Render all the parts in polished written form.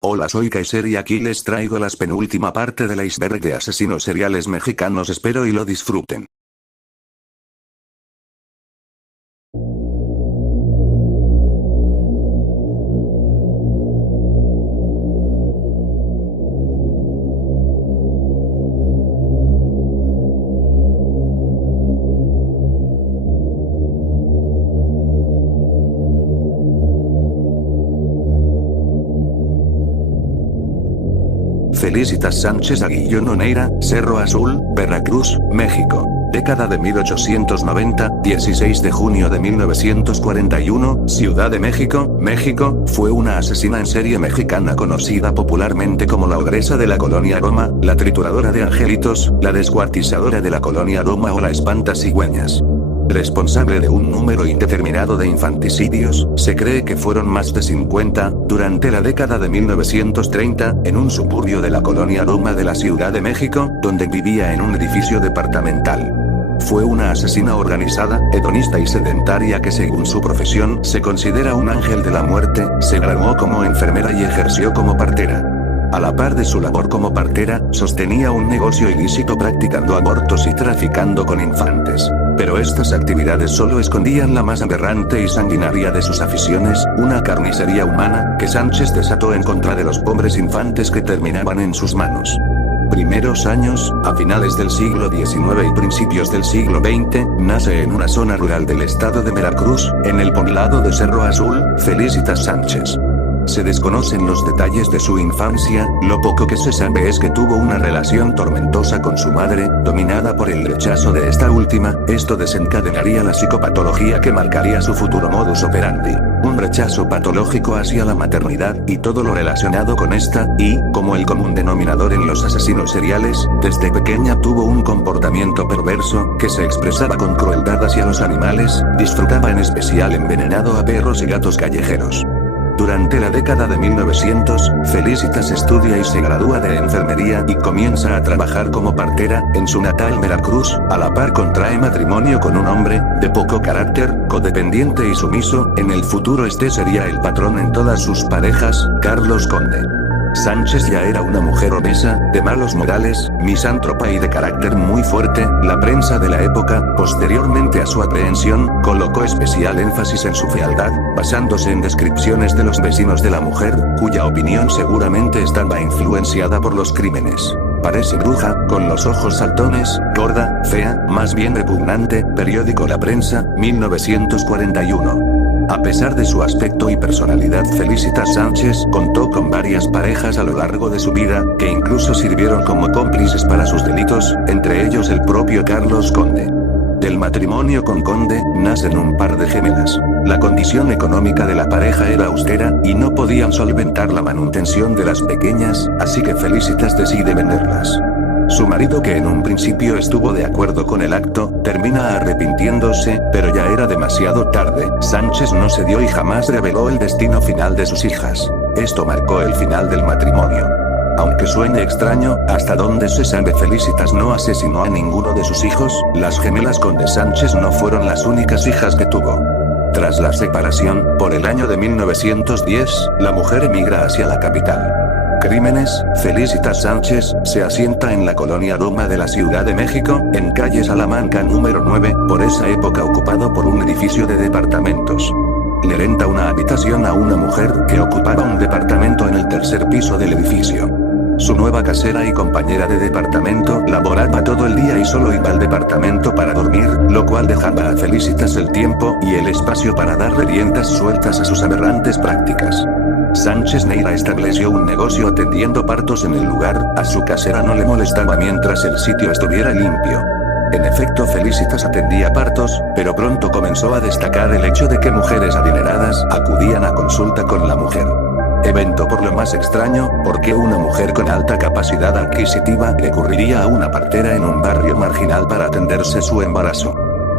Hola, soy Kaiser y aquí les traigo las penúltima parte del iceberg de asesinos seriales mexicanos. Espero y lo disfruten. Felicitas Sánchez Aguillón Oneira, Cerro Azul, Veracruz, México. Década de 1890, 16 de junio de 1941, Ciudad de México, México, fue una asesina en serie mexicana conocida popularmente como la ogresa de la colonia Roma, la trituradora de angelitos, la descuartizadora de la colonia Roma o la espantasigüeñas. Responsable de un número indeterminado de infanticidios, se cree que fueron más de 50, durante la década de 1930, en un suburbio de la colonia Roma de la Ciudad de México, donde vivía en un edificio departamental. Fue una asesina organizada, hedonista y sedentaria que según su profesión se considera un ángel de la muerte, se graduó como enfermera y ejerció como partera. A la par de su labor como partera, sostenía un negocio ilícito practicando abortos y traficando con infantes. Pero estas actividades solo escondían la más aberrante y sanguinaria de sus aficiones, una carnicería humana, que Sánchez desató en contra de los pobres infantes que terminaban en sus manos. Primeros años, a finales del siglo XIX y principios del siglo XX, nace en una zona rural del estado de Veracruz, en el poblado de Cerro Azul, Felicitas Sánchez. Se desconocen los detalles de su infancia, lo poco que se sabe es que tuvo una relación tormentosa con su madre, dominada por el rechazo de esta última. Esto desencadenaría la psicopatología que marcaría su futuro modus operandi. Un rechazo patológico hacia la maternidad y todo lo relacionado con esta, y, como el común denominador en los asesinos seriales, desde pequeña tuvo un comportamiento perverso, que se expresaba con crueldad hacia los animales, disfrutaba en especial envenenado a perros y gatos callejeros. Durante la década de 1900, Felicitas estudia y se gradúa de enfermería y comienza a trabajar como partera, en su natal Veracruz. A la par contrae matrimonio con un hombre, de poco carácter, codependiente y sumiso. En el futuro este sería el patrón en todas sus parejas, Carlos Conde. Sánchez ya era una mujer obesa, de malos modales, misántropa y de carácter muy fuerte. La prensa de la época, posteriormente a su aprehensión, colocó especial énfasis en su fealdad, basándose en descripciones de los vecinos de la mujer, cuya opinión seguramente estaba influenciada por los crímenes. Parece bruja, con los ojos saltones, gorda, fea, más bien repugnante. Periódico La Prensa, 1941. A pesar de su aspecto y personalidad, Felicitas Sánchez contó con varias parejas a lo largo de su vida, que incluso sirvieron como cómplices para sus delitos, entre ellos el propio Carlos Conde. Del matrimonio con Conde, nacen un par de gemelas. La condición económica de la pareja era austera, y no podían solventar la manutención de las pequeñas, así que Felicitas decide venderlas. Su marido, que en un principio estuvo de acuerdo con el acto, termina arrepintiéndose, pero ya era demasiado tarde. Sánchez no cedió y jamás reveló el destino final de sus hijas. Esto marcó el final del matrimonio. Aunque suene extraño, hasta donde se sabe Felicitas no asesinó a ninguno de sus hijos. Las gemelas Conde Sánchez no fueron las únicas hijas que tuvo. Tras la separación, por el año de 1910, la mujer emigra hacia la capital. Crímenes. Felicitas Sánchez se asienta en la colonia Roma de la Ciudad de México, en calle Salamanca número 9, por esa época ocupado por un edificio de departamentos. Le renta una habitación a una mujer que ocupaba un departamento en el tercer piso del edificio. Su nueva casera y compañera de departamento laboraba todo el día y solo iba al departamento para dormir, lo cual dejaba a Felicitas el tiempo y el espacio para darle riendas sueltas a sus aberrantes prácticas. Sánchez Neira estableció un negocio atendiendo partos en el lugar. A su casera no le molestaba mientras el sitio estuviera limpio. En efecto, Felicitas atendía partos, pero pronto comenzó a destacar el hecho de que mujeres adineradas acudían a consulta con la mujer. Evento por lo más extraño, porque una mujer con alta capacidad adquisitiva recurriría a una partera en un barrio marginal para atenderse su embarazo.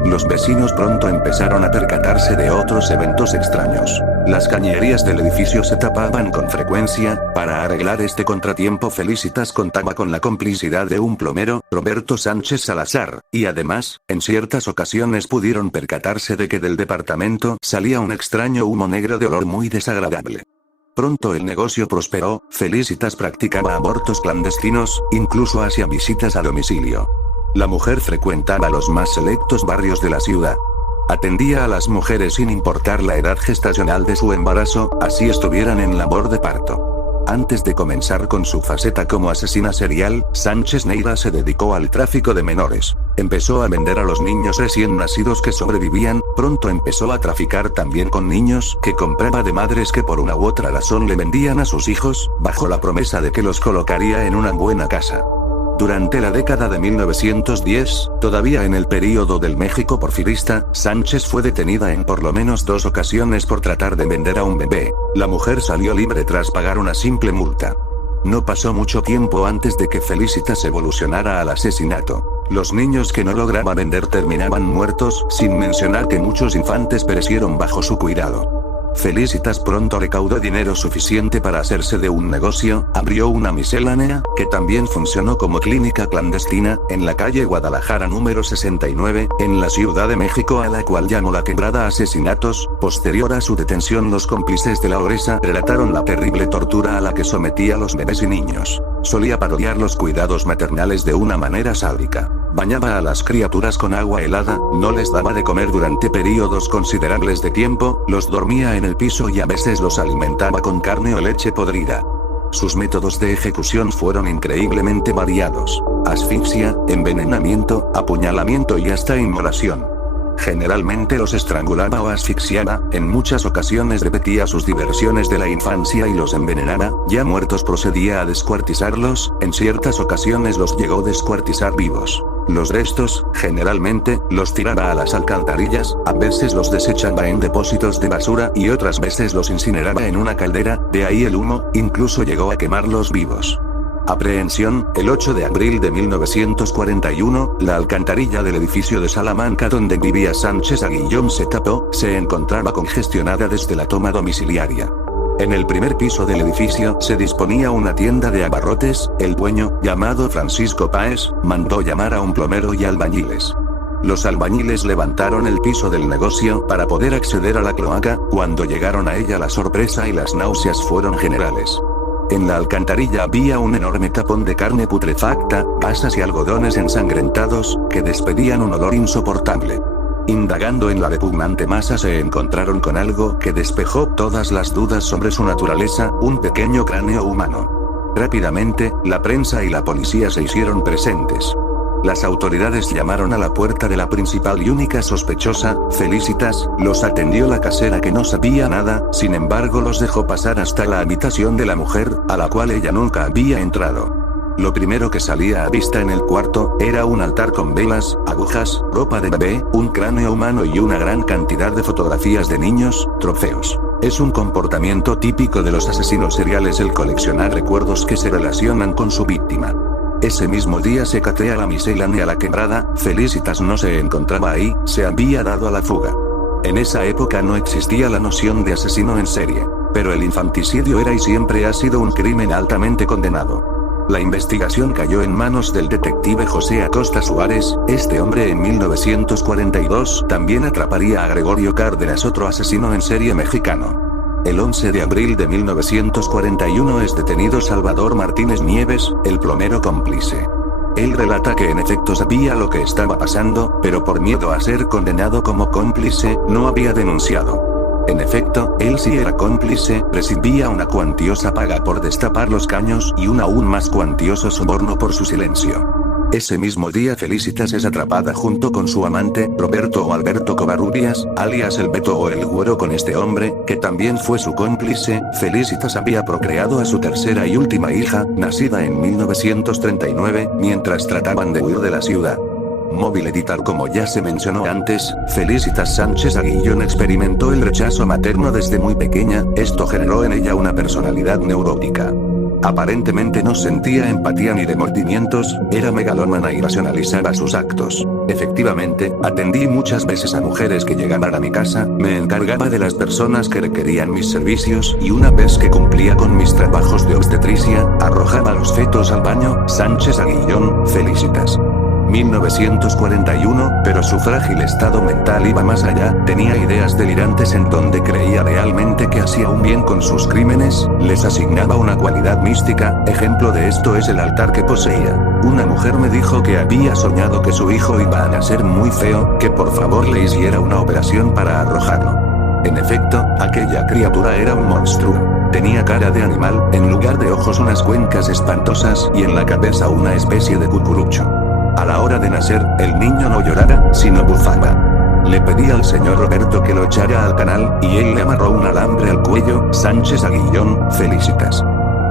Los vecinos pronto empezaron a percatarse de otros eventos extraños. Las cañerías del edificio se tapaban con frecuencia. Para arreglar este contratiempo, Felicitas contaba con la complicidad de un plomero, Roberto Sánchez Salazar, y además, en ciertas ocasiones pudieron percatarse de que del departamento salía un extraño humo negro de olor muy desagradable. Pronto el negocio prosperó, Felicitas practicaba abortos clandestinos, incluso hacía visitas a domicilio. La mujer frecuentaba los más selectos barrios de la ciudad. Atendía a las mujeres sin importar la edad gestacional de su embarazo, así estuvieran en labor de parto. Antes de comenzar con su faceta como asesina serial, Sánchez Neira se dedicó al tráfico de menores. Empezó a vender a los niños recién nacidos que sobrevivían, pronto empezó a traficar también con niños que compraba de madres que por una u otra razón le vendían a sus hijos, bajo la promesa de que los colocaría en una buena casa. Durante la década de 1910, todavía en el período del México porfirista, Sánchez fue detenida en por lo menos 2 ocasiones por tratar de vender a un bebé. La mujer salió libre tras pagar una simple multa. No pasó mucho tiempo antes de que Felicitas evolucionara al asesinato. Los niños que no lograba vender terminaban muertos, sin mencionar que muchos infantes perecieron bajo su cuidado. Felicitas pronto recaudó dinero suficiente para hacerse de un negocio, abrió una miscelánea, que también funcionó como clínica clandestina, en la calle Guadalajara número 69, en la Ciudad de México, a la cual llamó la Quebrada Asesinatos. Posterior a su detención, los cómplices de la ogresa relataron la terrible tortura a la que sometía a los bebés y niños. Solía parodiar los cuidados maternales de una manera sádica. Bañaba a las criaturas con agua helada, no les daba de comer durante periodos considerables de tiempo, los dormía en el piso y a veces los alimentaba con carne o leche podrida. Sus métodos de ejecución fueron increíblemente variados: asfixia, envenenamiento, apuñalamiento y hasta inmolación. Generalmente los estrangulaba o asfixiaba, en muchas ocasiones repetía sus diversiones de la infancia y los envenenaba, ya muertos procedía a descuartizarlos, en ciertas ocasiones los llegó a descuartizar vivos. Los restos, generalmente, los tiraba a las alcantarillas, a veces los desechaba en depósitos de basura y otras veces los incineraba en una caldera, de ahí el humo, incluso llegó a quemarlos vivos. Aprehensión: el 8 de abril de 1941, la alcantarilla del edificio de Salamanca donde vivía Sánchez Aguillón se tapó, se encontraba congestionada desde la toma domiciliaria. En el primer piso del edificio se disponía una tienda de abarrotes. El dueño, llamado Francisco Páez, mandó llamar a un plomero y albañiles. Los albañiles levantaron el piso del negocio para poder acceder a la cloaca. Cuando llegaron a ella, la sorpresa y las náuseas fueron generales. En la alcantarilla había un enorme tapón de carne putrefacta, gasas y algodones ensangrentados, que despedían un olor insoportable. Indagando en la repugnante masa se encontraron con algo que despejó todas las dudas sobre su naturaleza: un pequeño cráneo humano. Rápidamente, la prensa y la policía se hicieron presentes. Las autoridades llamaron a la puerta de la principal y única sospechosa, Felicitas. Los atendió la casera, que no sabía nada, sin embargo los dejó pasar hasta la habitación de la mujer, a la cual ella nunca había entrado. Lo primero que salía a vista en el cuarto, era un altar con velas, agujas, ropa de bebé, un cráneo humano y una gran cantidad de fotografías de niños, trofeos. Es un comportamiento típico de los asesinos seriales el coleccionar recuerdos que se relacionan con su víctima. Ese mismo día se catea la miscelánea La Quebrada. Felicitas no se encontraba ahí, se había dado a la fuga. En esa época no existía la noción de asesino en serie, pero el infanticidio era y siempre ha sido un crimen altamente condenado. La investigación cayó en manos del detective José Acosta Suárez. Este hombre en 1942 también atraparía a Gregorio Cárdenas, otro asesino en serie mexicano. El 11 de abril de 1941 es detenido Salvador Martínez Nieves, el plomero cómplice. Él relata que en efecto sabía lo que estaba pasando, pero por miedo a ser condenado como cómplice, no había denunciado. En efecto, él sí era cómplice, recibía una cuantiosa paga por destapar los caños y un aún más cuantioso soborno por su silencio. Ese mismo día Felicitas es atrapada junto con su amante, Roberto o Alberto Covarrubias, alias el Beto o el Güero. Con este hombre, que también fue su cómplice, Felicitas había procreado a su tercera y última hija, nacida en 1939, mientras trataban de huir de la ciudad. Móvil editar. Como ya se mencionó antes, Felicitas Sánchez Aguillón experimentó el rechazo materno desde muy pequeña. Esto generó en ella una personalidad neurótica. Aparentemente no sentía empatía ni remordimientos, era megalómana y racionalizaba sus actos. Efectivamente, atendí muchas veces a mujeres que llegaban a mi casa, me encargaba de las personas que requerían mis servicios y una vez que cumplía con mis trabajos de obstetricia, arrojaba los fetos al baño. Sánchez Aguillón, Felicitas. 1941, pero su frágil estado mental iba más allá, tenía ideas delirantes en donde creía realmente que hacía un bien con sus crímenes, les asignaba una cualidad mística, ejemplo de esto es el altar que poseía. Una mujer me dijo que había soñado que su hijo iba a nacer muy feo, que por favor le hiciera una operación para arrojarlo. En efecto, aquella criatura era un monstruo. Tenía cara de animal, en lugar de ojos unas cuencas espantosas y en la cabeza una especie de cucurucho. A la hora de nacer, el niño no lloraba, sino bufaba. Le pedí al señor Roberto que lo echara al canal, y él le amarró un alambre al cuello. Sánchez Aguillón, Felicitas.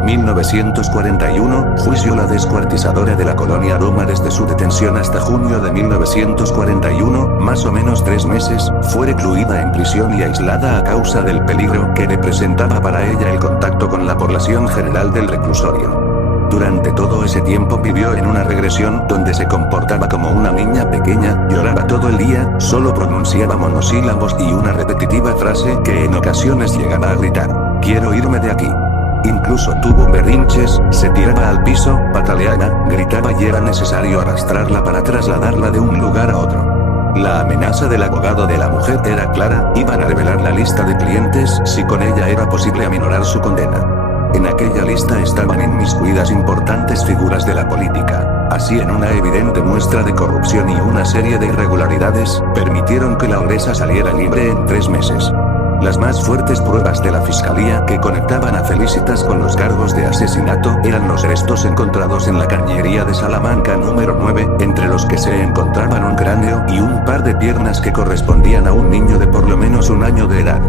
1941, juicio. La descuartizadora de la colonia Roma desde su detención hasta junio de 1941, más o menos 3 meses, fue recluida en prisión y aislada a causa del peligro que representaba para ella el contacto con la población general del reclusorio. Durante todo ese tiempo vivió en una regresión donde se comportaba como una niña pequeña, lloraba todo el día, solo pronunciaba monosílabos y una repetitiva frase que en ocasiones llegaba a gritar: "Quiero irme de aquí". Incluso tuvo berrinches, se tiraba al piso, pataleaba, gritaba y era necesario arrastrarla para trasladarla de un lugar a otro. La amenaza del abogado de la mujer era clara, iban a revelar la lista de clientes si con ella era posible aminorar su condena. En aquella lista estaban inmiscuidas importantes figuras de la política. Así, en una evidente muestra de corrupción y una serie de irregularidades, permitieron que la obresa saliera libre en 3 meses. Las más fuertes pruebas de la fiscalía que conectaban a Felicitas con los cargos de asesinato eran los restos encontrados en la cañería de Salamanca número 9, entre los que se encontraban un cráneo y un par de piernas que correspondían a un niño de por lo menos 1 año de edad.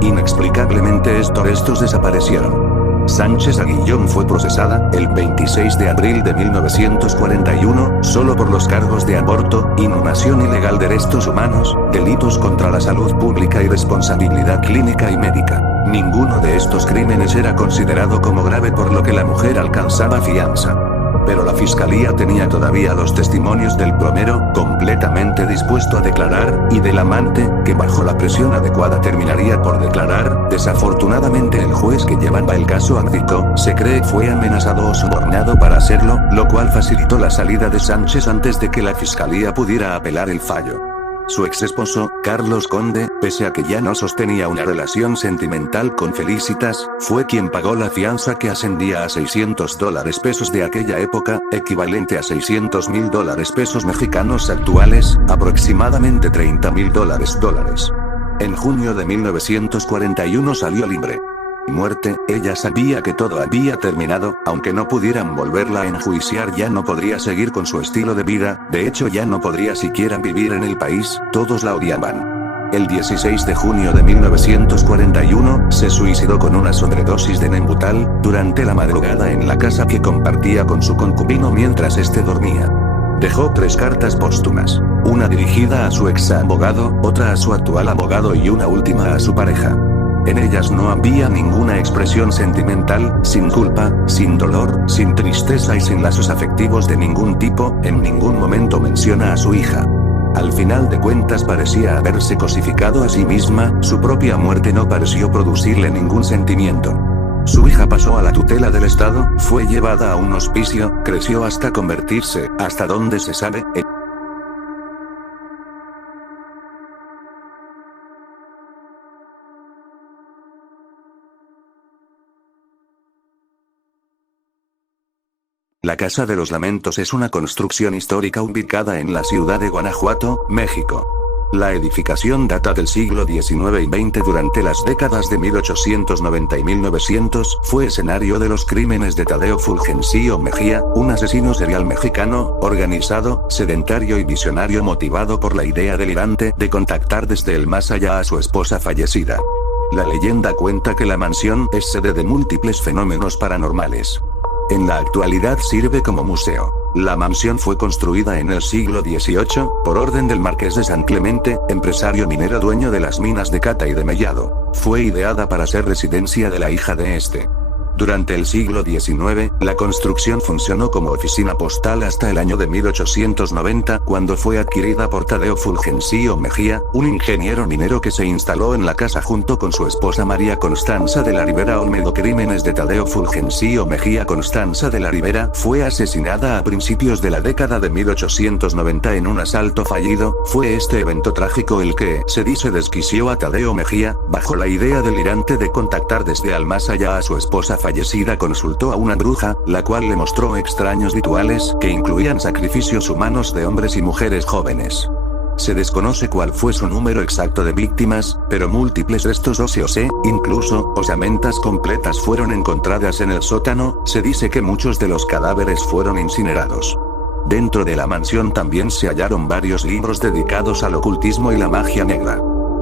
Inexplicablemente estos restos desaparecieron. Sánchez Aguillón fue procesada, el 26 de abril de 1941, solo por los cargos de aborto, inhumación ilegal de restos humanos, delitos contra la salud pública y responsabilidad clínica y médica. Ninguno de estos crímenes era considerado como grave, por lo que la mujer alcanzaba fianza. Pero la fiscalía tenía todavía los testimonios del plomero, completamente dispuesto a declarar, y del amante, que bajo la presión adecuada terminaría por declarar. Desafortunadamente el juez que llevaba el caso abdicó, se cree fue amenazado o sobornado para hacerlo, lo cual facilitó la salida de Sánchez antes de que la fiscalía pudiera apelar el fallo. Su ex esposo, Carlos Conde, pese a que ya no sostenía una relación sentimental con Felicitas, fue quien pagó la fianza, que ascendía a $600 pesos de aquella época, equivalente a $600.000 pesos mexicanos actuales, aproximadamente $30.000 . En junio de 1941 salió libre. Muerte, ella sabía que todo había terminado, aunque no pudieran volverla a enjuiciar, ya no podría seguir con su estilo de vida, de hecho ya no podría siquiera vivir en el país, todos la odiaban. El 16 de junio de 1941, se suicidó con una sobredosis de Nembutal, durante la madrugada en la casa que compartía con su concubino mientras este dormía. Dejó 3 cartas póstumas, una dirigida a su ex abogado, otra a su actual abogado y una última a su pareja. En ellas no había ninguna expresión sentimental, sin culpa, sin dolor, sin tristeza y sin lazos afectivos de ningún tipo. En ningún momento menciona a su hija. Al final de cuentas parecía haberse cosificado a sí misma, su propia muerte no pareció producirle ningún sentimiento. Su hija pasó a la tutela del Estado, fue llevada a un hospicio, creció hasta convertirse, hasta donde se sabe, en La Casa de los Lamentos es una construcción histórica ubicada en la ciudad de Guanajuato, México. La edificación data del siglo XIX y XX. Durante las décadas de 1890 y 1900, fue escenario de los crímenes de Tadeo Fulgencio Mejía, un asesino serial mexicano, organizado, sedentario y visionario, motivado por la idea delirante de contactar desde el más allá a su esposa fallecida. La leyenda cuenta que la mansión es sede de múltiples fenómenos paranormales. En la actualidad sirve como museo. La mansión fue construida en el siglo XVIII, por orden del Marqués de San Clemente, empresario minero dueño de las minas de Cata y de Mellado. Fue ideada para ser residencia de la hija de este. Durante el siglo XIX, la construcción funcionó como oficina postal hasta el año de 1890, cuando fue adquirida por Tadeo Fulgencio Mejía, un ingeniero minero que se instaló en la casa junto con su esposa María Constanza de la Ribera Olmedo. Crímenes de Tadeo Fulgencio Mejía. Constanza de la Ribera fue asesinada a principios de la década de 1890 en un asalto fallido. Fue este evento trágico el que, se dice, desquició a Tadeo Mejía, bajo la idea delirante de contactar desde el más allá a su esposa fallecida. Consultó a una bruja, la cual le mostró extraños rituales, que incluían sacrificios humanos de hombres y mujeres jóvenes. Se desconoce cuál fue su número exacto de víctimas, pero múltiples restos óseos incluso, osamentas completas fueron encontradas en el sótano. Se dice que muchos de los cadáveres fueron incinerados. Dentro de la mansión también se hallaron varios libros dedicados al ocultismo y la magia negra.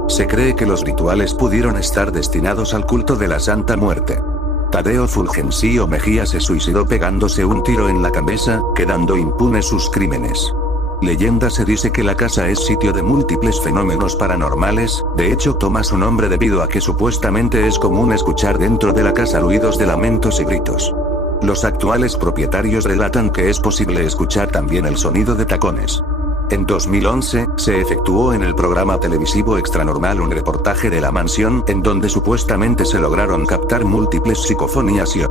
Se cree que los rituales pudieron estar destinados al culto de la Santa Muerte. Tadeo Fulgencio Mejía se suicidó pegándose un tiro en la cabeza, quedando impunes sus crímenes. Leyenda se dice que la casa es sitio de múltiples fenómenos paranormales. De hecho toma su nombre debido a que supuestamente es común escuchar dentro de la casa ruidos de lamentos y gritos. Los actuales propietarios relatan que es posible escuchar también el sonido de tacones. En 2011, se efectuó en el programa televisivo Extranormal un reportaje de la mansión, en donde supuestamente se lograron captar múltiples psicofonías y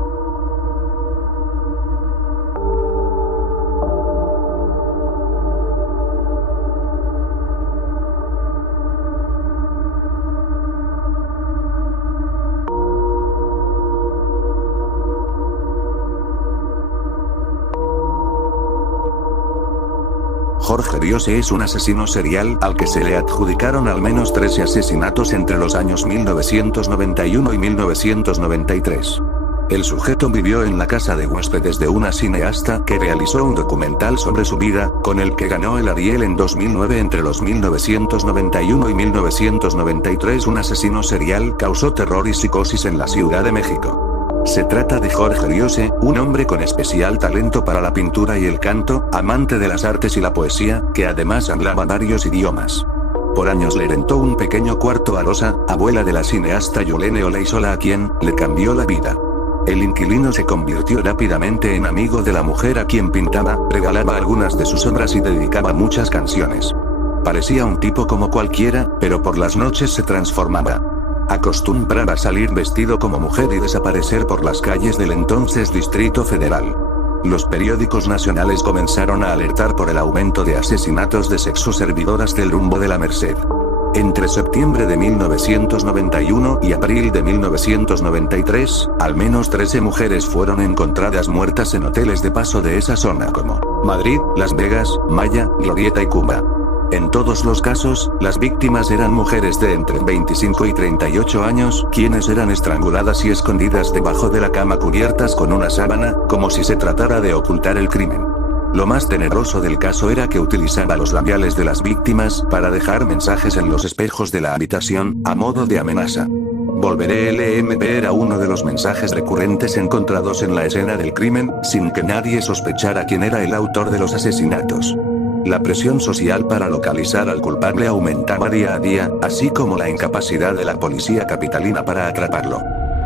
Jorge Riose es un asesino serial al que se le adjudicaron al menos 13 asesinatos entre los años 1991 y 1993. El sujeto vivió en la casa de huéspedes de una cineasta que realizó un documental sobre su vida, con el que ganó el Ariel en 2009. Entre los 1991 y 1993 un asesino serial causó terror y psicosis en la Ciudad de México. Se trata de Jorge Riose, un hombre con especial talento para la pintura y el canto, amante de las artes y la poesía, que además hablaba varios idiomas. Por años le rentó un pequeño cuarto a Rosa, abuela de la cineasta Yolene Olaizola, a quien le cambió la vida. El inquilino se convirtió rápidamente en amigo de la mujer a quien pintaba, regalaba algunas de sus obras y dedicaba muchas canciones. Parecía un tipo como cualquiera, pero por las noches se transformaba. Acostumbraba salir vestido como mujer y desaparecer por las calles del entonces Distrito Federal. Los periódicos nacionales comenzaron a alertar por el aumento de asesinatos de sexoservidoras del rumbo de la Merced. Entre septiembre de 1991 y abril de 1993, al menos 13 mujeres fueron encontradas muertas en hoteles de paso de esa zona como Madrid, Las Vegas, Maya, Glorieta y Cuba. En todos los casos, las víctimas eran mujeres de entre 25 y 38 años, quienes eran estranguladas y escondidas debajo de la cama cubiertas con una sábana, como si se tratara de ocultar el crimen. Lo más tenebroso del caso era que utilizaba los labiales de las víctimas para dejar mensajes en los espejos de la habitación, a modo de amenaza. Volveré. LMP era uno de los mensajes recurrentes encontrados en la escena del crimen, sin que nadie sospechara quién era el autor de los asesinatos. La presión social para localizar al culpable aumentaba día a día, así como la incapacidad de la policía capitalina para atraparlo.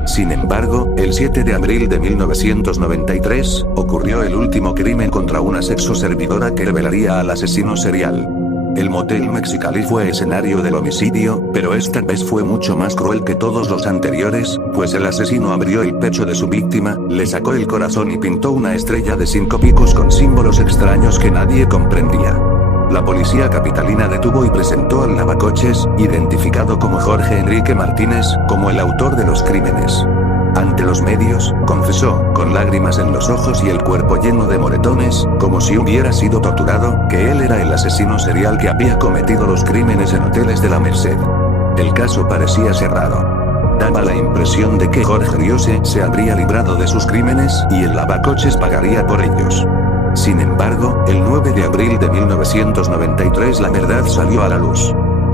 Sin embargo, el 7 de abril de 1993, ocurrió el último crimen contra una sexoservidora que revelaría al asesino serial. El motel Mexicali fue escenario del homicidio, pero esta vez fue mucho más cruel que todos los anteriores, pues el asesino abrió el pecho de su víctima, le sacó el corazón y pintó una estrella de 5 picos con símbolos extraños que nadie comprendía. La policía capitalina detuvo y presentó al lavacoches, identificado como Jorge Enrique Martínez, como el autor de los crímenes. Ante los medios, confesó, con lágrimas en los ojos y el cuerpo lleno de moretones, como si hubiera sido torturado, que él era el asesino serial que había cometido los crímenes en hoteles de la Merced. El caso parecía cerrado. Daba la impresión de que Jorge Riose se habría librado de sus crímenes y el lavacoches pagaría por ellos. Sin embargo, el 9 de abril de 1993 la verdad salió a la luz.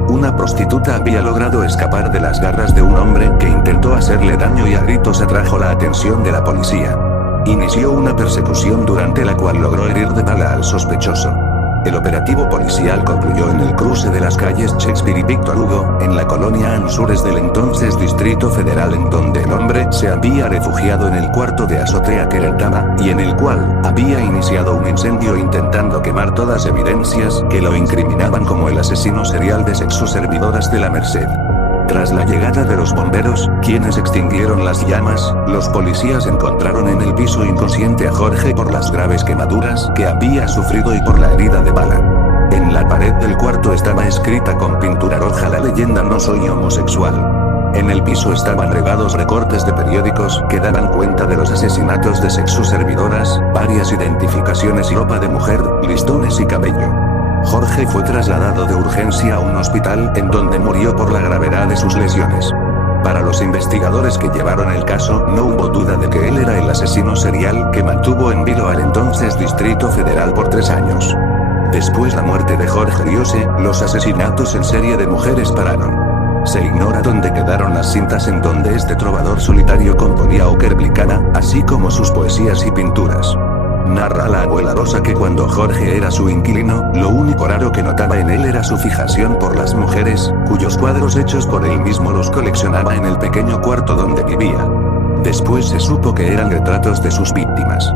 Una prostituta había logrado escapar de las garras de un hombre que intentó hacerle daño y a gritos atrajo la atención de la policía. Inició una persecución durante la cual logró herir de bala al sospechoso. El operativo policial concluyó en el cruce de las calles Shakespeare y Víctor Hugo, en la colonia Anzures del entonces Distrito Federal, en donde el hombre se había refugiado en el cuarto de azotea que rentaba, y en el cual había iniciado un incendio intentando quemar todas evidencias que lo incriminaban como el asesino serial de sexoservidoras de la Merced. Tras la llegada de los bomberos, quienes extinguieron las llamas, los policías encontraron en el piso inconsciente a Jorge por las graves quemaduras que había sufrido y por la herida de bala. En la pared del cuarto estaba escrita con pintura roja la leyenda "No soy homosexual". En el piso estaban regados recortes de periódicos que daban cuenta de los asesinatos de sexoservidoras, varias identificaciones y ropa de mujer, listones y cabello. Jorge fue trasladado de urgencia a un hospital en donde murió por la gravedad de sus lesiones. Para los investigadores que llevaron el caso, no hubo duda de que él era el asesino serial que mantuvo en vilo al entonces Distrito Federal por 3 años. Después la muerte de Jorge Riose, los asesinatos en serie de mujeres pararon. Se ignora dónde quedaron las cintas en donde este trovador solitario componía o publicaba, así como sus poesías y pinturas. Narra la abuela Rosa que cuando Jorge era su inquilino, lo único raro que notaba en él era su fijación por las mujeres, cuyos cuadros hechos por él mismo los coleccionaba en el pequeño cuarto donde vivía. Después se supo que eran retratos de sus víctimas.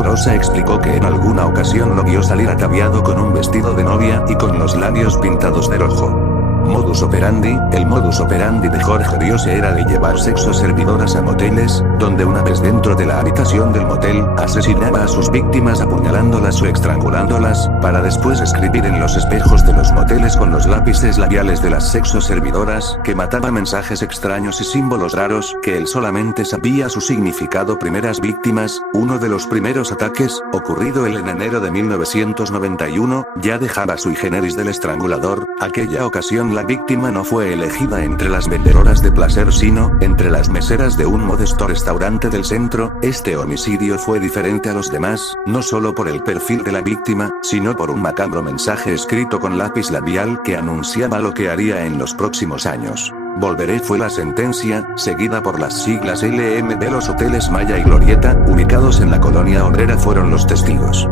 Rosa explicó que en alguna ocasión lo vio salir ataviado con un vestido de novia y con los labios pintados de rojo. Modus operandi: el modus operandi de Jorge Riose era de llevar sexoservidoras a moteles, donde una vez dentro de la habitación del motel, asesinaba a sus víctimas apuñalándolas o estrangulándolas, para después escribir en los espejos de los moteles con los lápices labiales de las sexoservidoras, que mataba mensajes extraños y símbolos raros, que él solamente sabía su significado. Primeras víctimas: uno de los primeros ataques, ocurrido en enero de 1991, ya dejaba sui generis del estrangulador. Aquella ocasión la víctima no fue elegida entre las vendedoras de placer sino entre las meseras de un modesto restaurante del centro. Este homicidio fue diferente a los demás, no solo por el perfil de la víctima, sino por un macabro mensaje escrito con lápiz labial que anunciaba lo que haría en los próximos años. Volveré fue la sentencia, seguida por las siglas LMB. Los hoteles Maya y Glorieta, ubicados en la colonia obrera, fueron los testigos.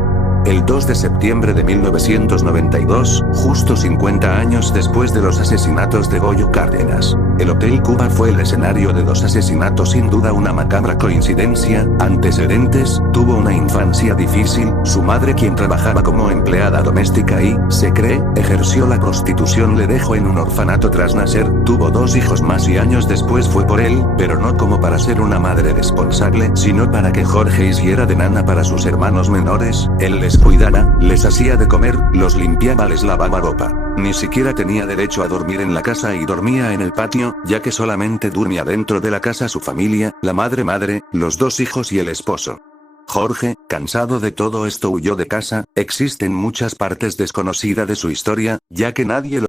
El 2 de septiembre de 1992, justo 50 años después de los asesinatos de Goyo Cárdenas, el Hotel Cuba fue el escenario de 2 asesinatos. Sin duda una macabra coincidencia. Antecedentes: tuvo una infancia difícil, su madre, quien trabajaba como empleada doméstica y, se cree, ejerció la prostitución, le dejó en un orfanato tras nacer. Tuvo 2 hijos más y años después fue por él, pero no como para ser una madre responsable, sino para que Jorge hiciera de nana para sus hermanos menores. Él les cuidaba, les hacía de comer, los limpiaba, les lavaba ropa. Ni siquiera tenía derecho a dormir en la casa y dormía en el patio, ya que solamente dormía dentro de la casa su familia, la madre, los 2 hijos y el esposo. Jorge, cansado de todo esto, huyó de casa. Existen muchas partes desconocidas de su historia, ya que nadie lo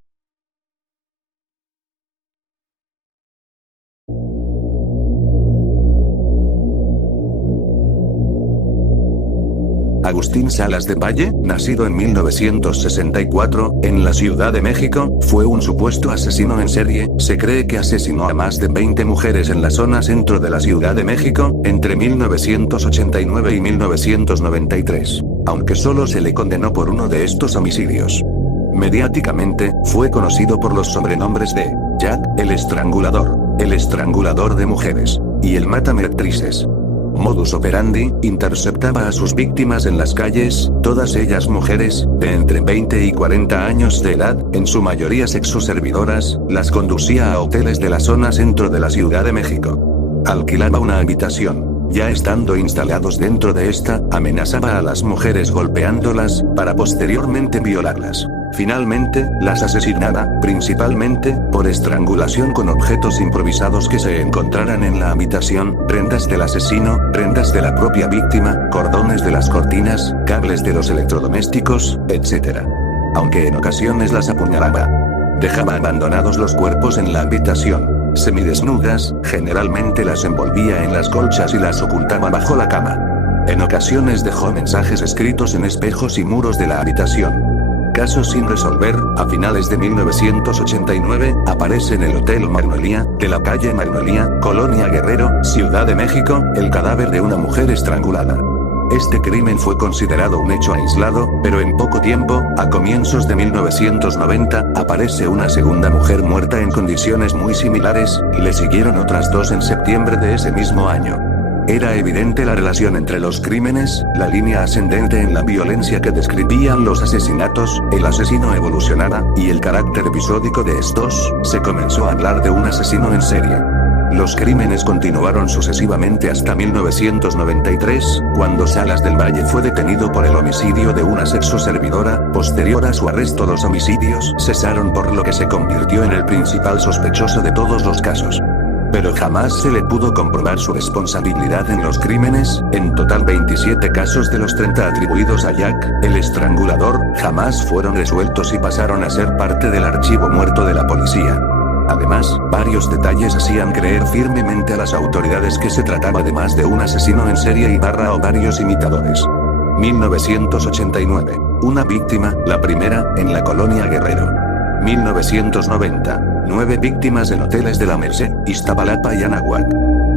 Agustín Salas de Valle, nacido en 1964, en la Ciudad de México, fue un supuesto asesino en serie. Se cree que asesinó a más de 20 mujeres en la zona centro de la Ciudad de México, entre 1989 y 1993, aunque solo se le condenó por uno de estos homicidios. Mediáticamente, fue conocido por los sobrenombres de Jack, el estrangulador de mujeres, y el matameactrices. Modus operandi: interceptaba a sus víctimas en las calles, todas ellas mujeres, de entre 20 y 40 años de edad, en su mayoría sexoservidoras, las conducía a hoteles de la zona centro de la Ciudad de México. Alquilaba una habitación. Ya estando instalados dentro de esta, amenazaba a las mujeres golpeándolas, para posteriormente violarlas. Finalmente, las asesinaba, principalmente, por estrangulación con objetos improvisados que se encontraran en la habitación: prendas del asesino, prendas de la propia víctima, cordones de las cortinas, cables de los electrodomésticos, etc. Aunque en ocasiones las apuñalaba. Dejaba abandonados los cuerpos en la habitación, semidesnudas, generalmente las envolvía en las colchas y las ocultaba bajo la cama. En ocasiones dejó mensajes escritos en espejos y muros de la habitación. Caso sin resolver: a finales de 1989, aparece en el Hotel Magnolia, de la calle Magnolia, Colonia Guerrero, Ciudad de México, el cadáver de una mujer estrangulada. Este crimen fue considerado un hecho aislado, pero en poco tiempo, a comienzos de 1990, aparece una segunda mujer muerta en condiciones muy similares, y le siguieron otras dos en septiembre de ese mismo año. Era evidente la relación entre los crímenes, la línea ascendente en la violencia que describían los asesinatos, el asesino evolucionara, y el carácter episódico de estos. Se comenzó a hablar de un asesino en serie. Los crímenes continuaron sucesivamente hasta 1993, cuando Salas del Valle fue detenido por el homicidio de una sexoservidora. Posterior a su arresto, los homicidios cesaron, por lo que se convirtió en el principal sospechoso de todos los casos. Pero jamás se le pudo comprobar su responsabilidad en los crímenes. En total 27 casos de los 30 atribuidos a Jack, el estrangulador, jamás fueron resueltos y pasaron a ser parte del archivo muerto de la policía. Además, varios detalles hacían creer firmemente a las autoridades que se trataba de más de un asesino en serie y o varios imitadores. 1989. Una víctima, la primera, en la colonia Guerrero. 1990. 9 víctimas en hoteles de la Merced, Iztapalapa y Anáhuac.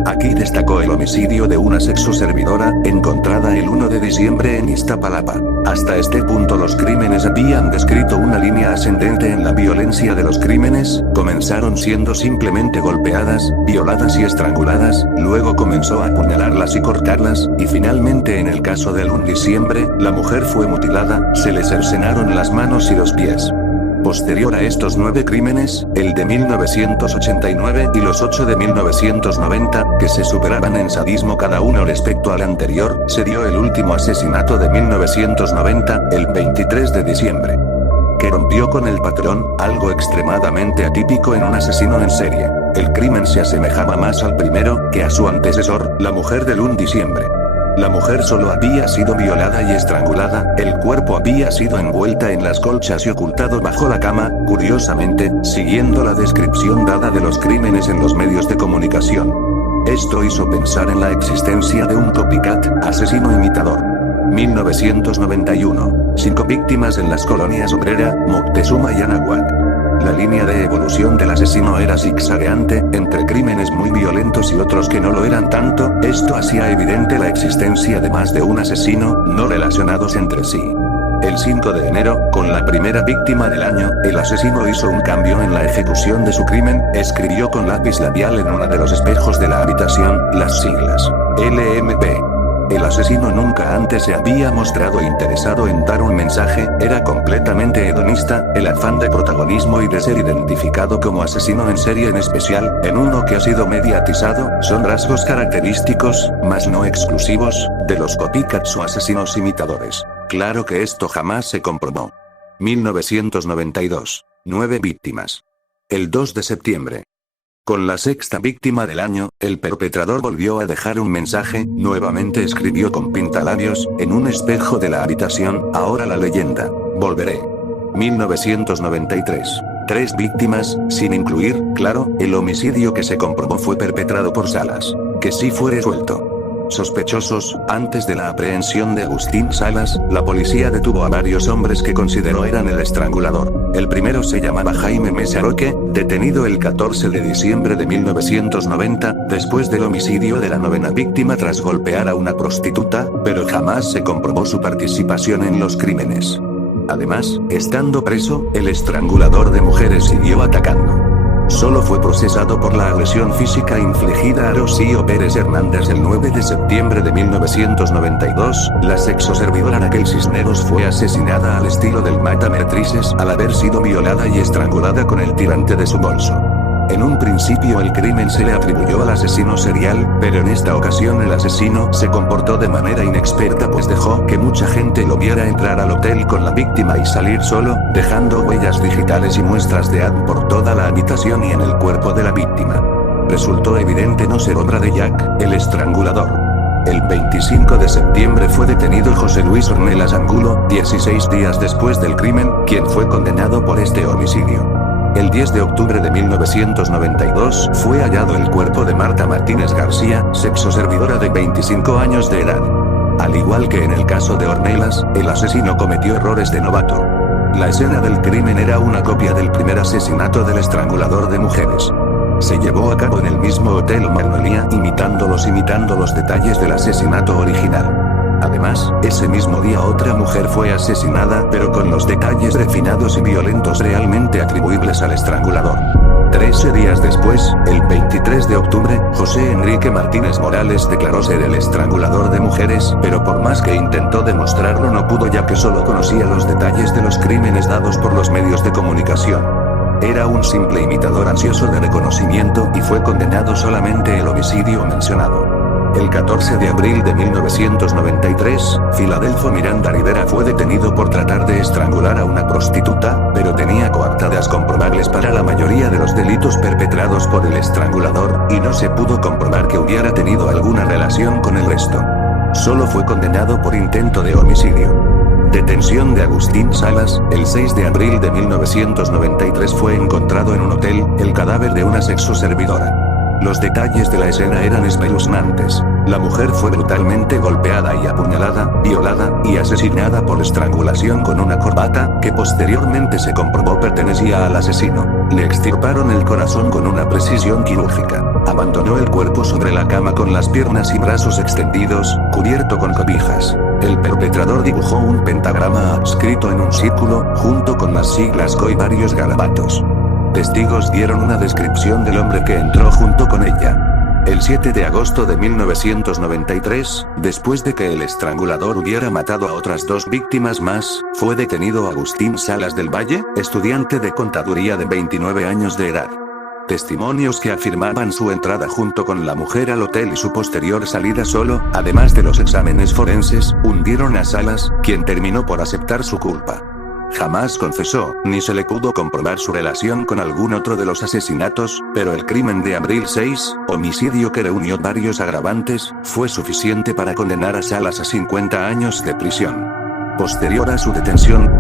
Aquí destacó el homicidio de una sexoservidora, encontrada el 1 de diciembre en Iztapalapa. Hasta este punto los crímenes habían descrito una línea ascendente en la violencia de los crímenes. Comenzaron siendo simplemente golpeadas, violadas y estranguladas, luego comenzó a apuñalarlas y cortarlas, y finalmente en el caso del 1 de diciembre, la mujer fue mutilada, se le cercenaron las manos y los pies. Posterior a estos 9 crímenes, el de 1989 y los 8 de 1990, que se superaban en sadismo cada uno respecto al anterior, se dio el último asesinato de 1990, el 23 de diciembre. Que rompió con el patrón, algo extremadamente atípico en un asesino en serie. El crimen se asemejaba más al primero, que a su antecesor, la mujer del 1 de diciembre. La mujer solo había sido violada y estrangulada, el cuerpo había sido envuelta en las colchas y ocultado bajo la cama. Curiosamente, siguiendo la descripción dada de los crímenes en los medios de comunicación. Esto hizo pensar en la existencia de un copycat, asesino imitador. 1991. 5 víctimas en las colonias Obrera, Moctezuma y Anáhuac. La línea de evolución del asesino era zigzagueante, entre crímenes muy violentos y otros que no lo eran tanto. Esto hacía evidente la existencia de más de un asesino, no relacionados entre sí. El 5 de enero, con la primera víctima del año, el asesino hizo un cambio en la ejecución de su crimen. Escribió con lápiz labial en uno de los espejos de la habitación, las siglas LMP. El asesino nunca antes se había mostrado interesado en dar un mensaje, era completamente hedonista, el afán de protagonismo y de ser identificado como asesino en serie, en especial, en uno que ha sido mediatizado, son rasgos característicos, mas no exclusivos, de los copycats o asesinos imitadores. Claro que esto jamás se comprobó. 1992. 9 víctimas. El 2 de septiembre. Con la 6ª víctima del año, el perpetrador volvió a dejar un mensaje, nuevamente escribió con pintalabios, en un espejo de la habitación, ahora la leyenda, volveré. 1993. 3 víctimas, sin incluir, claro, el homicidio que se comprobó fue perpetrado por Salas. Que sí fue resuelto. Sospechosos, antes de la aprehensión de Agustín Salas, la policía detuvo a varios hombres que consideró eran el estrangulador. El primero se llamaba Jaime Mesa Roque, detenido el 14 de diciembre de 1990, después del homicidio de la 9ª víctima tras golpear a una prostituta, pero jamás se comprobó su participación en los crímenes. Además, estando preso, el estrangulador de mujeres siguió atacando. Solo fue procesado por la agresión física infligida a Rocío Pérez Hernández el 9 de septiembre de 1992, la sexoservidora Raquel Cisneros fue asesinada al estilo del Matameretrices al haber sido violada y estrangulada con el tirante de su bolso. En un principio el crimen se le atribuyó al asesino serial, pero en esta ocasión el asesino se comportó de manera inexperta, pues dejó que mucha gente lo viera entrar al hotel con la víctima y salir solo, dejando huellas digitales y muestras de ADN por toda la habitación y en el cuerpo de la víctima. Resultó evidente no ser obra de Jack, el estrangulador. El 25 de septiembre fue detenido José Luis Ornelas Angulo, 16 días después del crimen, quien fue condenado por este homicidio. El 10 de octubre de 1992 fue hallado el cuerpo de Marta Martínez García, sexoservidora de 25 años de edad. Al igual que en el caso de Ornelas, el asesino cometió errores de novato. La escena del crimen era una copia del primer asesinato del estrangulador de mujeres. Se llevó a cabo en el mismo hotel Magnolia, imitando los detalles del asesinato original. Además, ese mismo día otra mujer fue asesinada, pero con los detalles refinados y violentos realmente atribuibles al estrangulador. 13 días después, el 23 de octubre, José Enrique Martínez Morales declaró ser el estrangulador de mujeres, pero por más que intentó demostrarlo no pudo, ya que solo conocía los detalles de los crímenes dados por los medios de comunicación. Era un simple imitador ansioso de reconocimiento y fue condenado solamente el homicidio mencionado. El 14 de abril de 1993, Filadelfo Miranda Rivera fue detenido por tratar de estrangular a una prostituta, pero tenía coartadas comprobables para la mayoría de los delitos perpetrados por el estrangulador, y no se pudo comprobar que hubiera tenido alguna relación con el resto. Solo fue condenado por intento de homicidio. Detención de Agustín Salas. El 6 de abril de 1993 fue encontrado en un hotel, el cadáver de una sexoservidora. Los detalles de la escena eran espeluznantes. La mujer fue brutalmente golpeada y apuñalada, violada, y asesinada por estrangulación con una corbata, que posteriormente se comprobó pertenecía al asesino. Le extirparon el corazón con una precisión quirúrgica. Abandonó el cuerpo sobre la cama con las piernas y brazos extendidos, cubierto con cobijas. El perpetrador dibujó un pentagrama adscrito en un círculo, junto con las siglas CO y varios garabatos. Testigos dieron una descripción del hombre que entró junto con ella. El 7 de agosto de 1993, después de que el estrangulador hubiera matado a otras 2 víctimas más, fue detenido Agustín Salas del Valle, estudiante de contaduría de 29 años de edad. Testimonios que afirmaban su entrada junto con la mujer al hotel y su posterior salida solo, además de los exámenes forenses, hundieron a Salas, quien terminó por aceptar su culpa. Jamás confesó, ni se le pudo comprobar su relación con algún otro de los asesinatos, pero el crimen de abril 6, homicidio que reunió varios agravantes, fue suficiente para condenar a Salas a 50 años de prisión. Posterior a su detención,